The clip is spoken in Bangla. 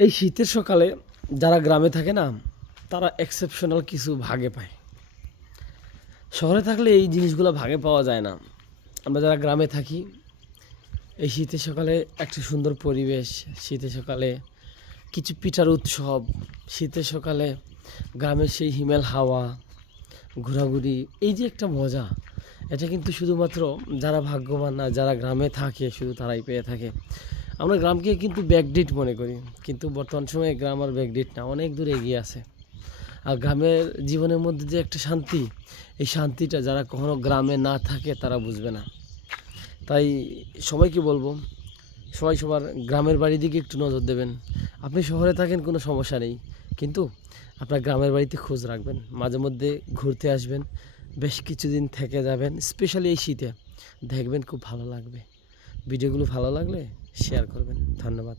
এই শীতের সকালে যারা গ্রামে থাকে না, তারা এক্সেপশনাল কিছু ভাগে পায়। শহরে থাকলে এই জিনিসগুলো ভাগে পাওয়া যায় না। আমরা যারা গ্রামে থাকি, এই শীতের সকালে একটা সুন্দর পরিবেশ, শীতের সকালে কিছু পিঠার উৎসব, শীতের সকালে গ্রামের সেই হিমেল হাওয়া, ঘোরাঘুরি, এই যে একটা মজা, এটা কিন্তু শুধুমাত্র যারা ভাগ্যবান না, যারা গ্রামে থাকে শুধু তারাই পেয়ে থাকে। আমরা গ্রামকে কিন্তু ব্যাকডেট মনে করি, কিন্তু বর্তমান সময়ে গ্রাম আর ব্যাকডেট না, অনেক দূর এগিয়ে আছে। আর গ্রামের জীবনের মধ্যে যে একটা শান্তি, এই শান্তিটা যারা কখনো গ্রামে না থাকে তারা বুঝবে না। তাই সবাইকে বলবো, সবাই সবার গ্রামের বাড়ির দিকে একটু নজর দেবেন। আপনি শহরে থাকেন কোনো সমস্যা নেই, কিন্তু আপনার গ্রামের বাড়িতে খোঁজ রাখবেন, মাঝে মধ্যে ঘুরতে আসবেন, বেশ কিছুদিন থেকে যাবেন, স্পেশালি এই শীতে দেখবেন খুব ভালো লাগবে। ভিডিওগুলো ভালো লাগলে শেয়ার করবেন। ধন্যবাদ।